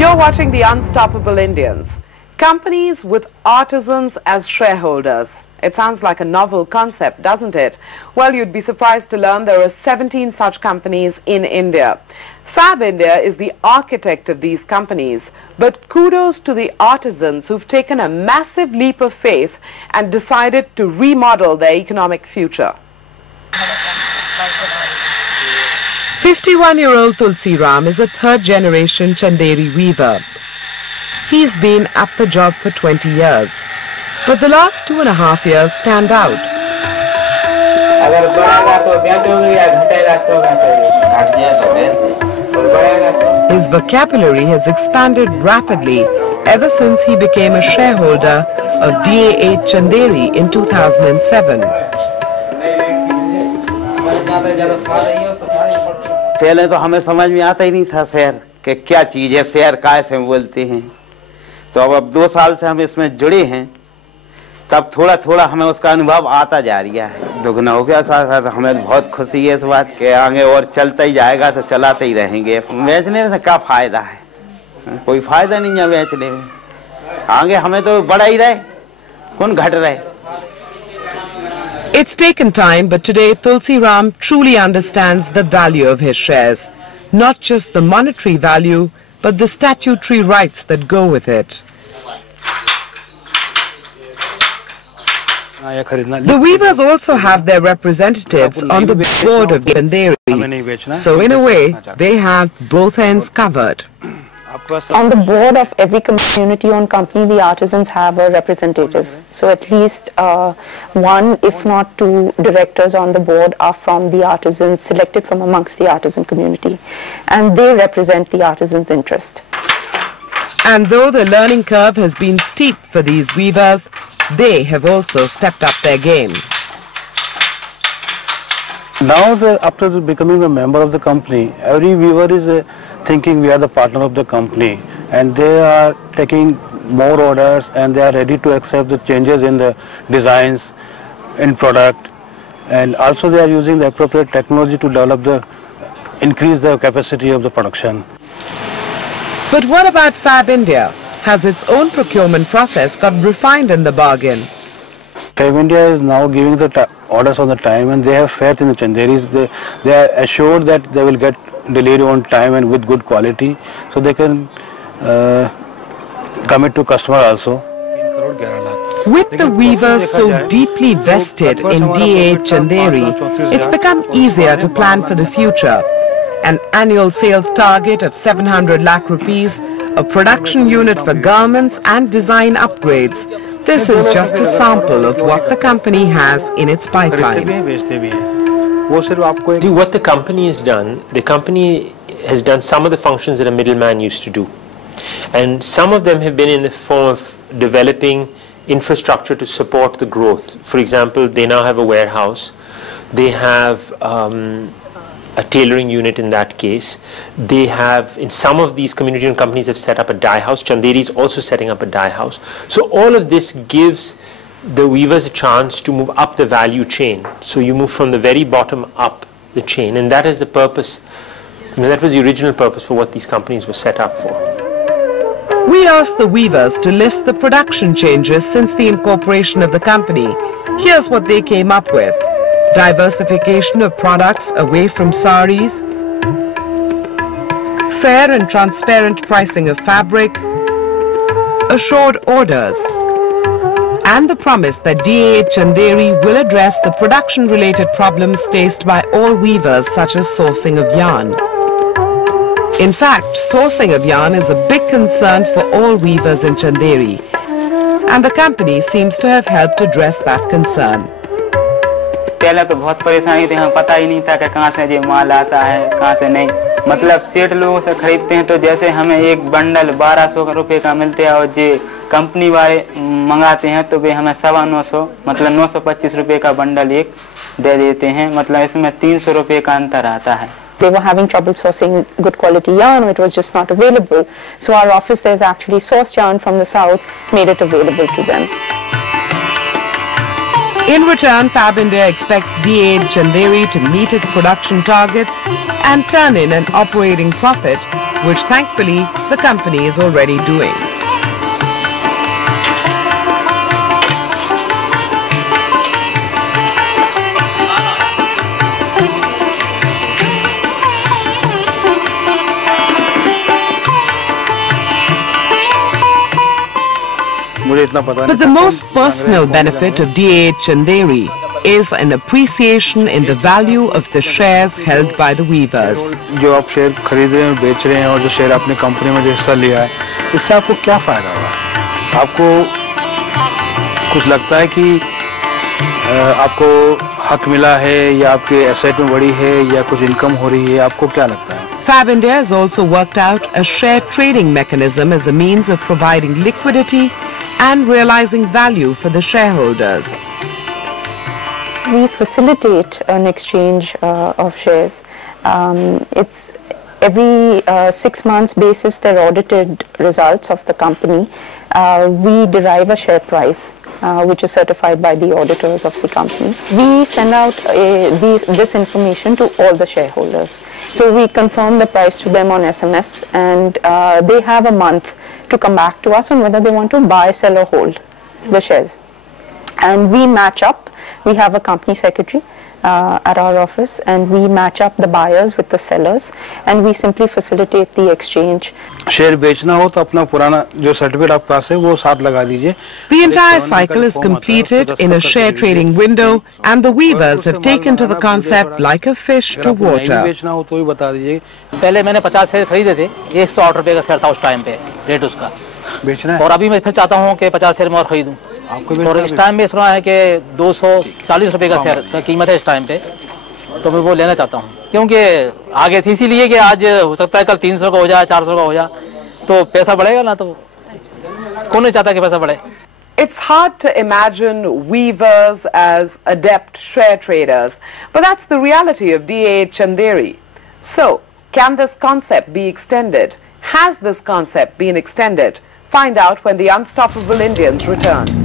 You're watching The Unstoppable Indians. Companies with artisans as shareholders. It sounds like a novel concept, doesn't it? Well, you'd be surprised to learn there are 17 such companies in India. Fab India is the architect of these companies, but kudos to the artisans who've taken a massive leap of faith and decided to remodel their economic future. 51-year-old Tulsi Ram is a third-generation Chanderi weaver. He's been at the job for 20 years, but the last 2.5 years stand out. His vocabulary has expanded rapidly ever since he became a shareholder of DA8 Chanderi in 2007. पहले तो हमें समझ में आता ही नहीं था share कि क्या चीज़ है, शेयर कैसे बोलते हैं। तो अब 2 साल से हम इसमें जुड़े हैं, तब थोड़ा थोड़ा हमें उसका अनुभव आता जा रहा है। दुगना हो गया साथ साथ हमें बहुत खुशी है इस बात के, आगे और चलता ही जाएगा तो चलाते ही रहेंगे। बेचने से क्या फ़ायदा है, कोई फ़ायदा नहीं है बेचने में। आगे हमें तो बढ़ा ही रहे, कौन घट रहे। It's taken time, but today Tulsi Ram truly understands the value of his shares. Not just the monetary value, but the statutory rights that go with it. The weavers also have their representatives on the board of Chanderi. So in a way, they have both ends covered. On the board of every community-owned company, the artisans have a representative. So at least 1, if not 2 directors on the board are from the artisans, selected from amongst the artisan community. And they represent the artisans' interest. And though the learning curve has been steep for these weavers, they have also stepped up their game. Now, after becoming a member of the company, every weaver is thinking we are the partner of the company, and they are taking more orders and they are ready to accept the changes in the designs, in product, and also they are using the appropriate technology to increase the capacity of the production. But what about Fab India? Has its own procurement process got refined in the bargain? Fab India is now giving the orders on the time, and they have faith in the Chanderis. They are assured that they will get delivery on time and with good quality, so they can commit to customer also. With the weavers so deeply vested in DA8 Chanderi, it's become easier to plan for the future. An annual sales target of 700 lakh rupees, a production unit for garments and design upgrades. This is just a sample of what the company has in its pipeline. What the company has done some of the functions that a middleman used to do. And some of them have been in the form of developing infrastructure to support the growth. For example, they now have a warehouse. They have a tailoring unit in that case. They have, in some of these community-owned companies, have set up a dye house. Chanderi is also setting up a dye house. So all of this gives the weavers a chance to move up the value chain. So you move from the very bottom up the chain, and that is the purpose. I mean, that was the original purpose for what these companies were set up for. We asked the weavers to list the production changes since the incorporation of the company. Here's what they came up with. Diversification of products away from saris, fair and transparent pricing of fabric, assured orders, and the promise that DA8 Chanderi will address the production-related problems faced by all weavers, such as sourcing of yarn. In fact, sourcing of yarn is a big concern for all weavers in Chanderi, and the company seems to have helped address that concern. पहले तो बहुत परेशानी थी, हमें पता ही नहीं था कि कहाँ से ये माल आता है, कहाँ से नहीं। मतलब सेठ लोगों से खरीदते हैं तो जैसे हमें एक बंडल 1200 रुपए का मिलते हैं, और जो कंपनी वाले मंगाते हैं तो वे हमें 950 मतलब 925 रुपए का बंडल एक दे देते हैं। मतलब इसमें 300 रुपए का अंतर आता है। They were having trouble sourcing good quality yarn, it was just not available. So our officers actually sourced yarn from the south, made it available to them. In return, Fab India expects DA8 Chanderi to meet its production targets and turn in an operating profit which thankfully the company is already doing. But the most personal benefit of D.A. Chanderi is an appreciation in the value of the shares held by the weavers. जो आप share खरीद रहे हैं, बेच रहे हैं और जो शेयर आपने कंपनी में जो हिस्सा लिया है, इससे आपको क्या फायदा हुआ? आपको कुछ लगता है कि आपको हक मिला है या आपके एसेट में बढ़ी है या कुछ इनकम हो रही है? आपको क्या लगता है? Fab India has also worked out a share trading mechanism as a means of providing liquidity and realizing value for the shareholders. We facilitate an exchange of shares. It's every 6 months basis their audited results of the company. We derive a share price which is certified by the auditors of the company. We send out this information to all the shareholders. So we confirm the price to them on SMS, and they have a month to come back to us on whether they want to buy, sell or hold the shares. And we match up. We have a company secretary at our office, and we match up the buyers with the sellers, and we simply facilitate the exchange. Share बेचना हो तो अपना पुराना जो certificate आपके पास है वो साथ लगा दीजिए. The entire cycle is completed in a share trading window, and the weavers have taken to the concept like a fish to water. बेचना हो तो भी बता दीजिए. पहले मैंने 50 शेयर खरीदे थे, 108 रुपए का शेयर था उस टाइम पे रेट उसका. बेचना है. और अभी मैं फिर चाहता हूँ कि 50 शेयर मैं और खरीदूं. और इस टाइम में सुना है कि 240 रुपए का शेयर का कीमत है इस टाइम पे, तो मैं वो लेना चाहता हूँ क्योंकि आगे से इसीलिए कि आज हो सकता है कल 300 का हो जाए, 400 का हो जाए, तो पैसा बढ़ेगा ना, तो कौन नहीं चाहता कि पैसा बढ़े. It's hard to imagine weavers as adept share traders, but that's the reality of D.A. Chanderi. So, can this concept be extended? Has this concept been extended? Find out when the Unstoppable Indians returns.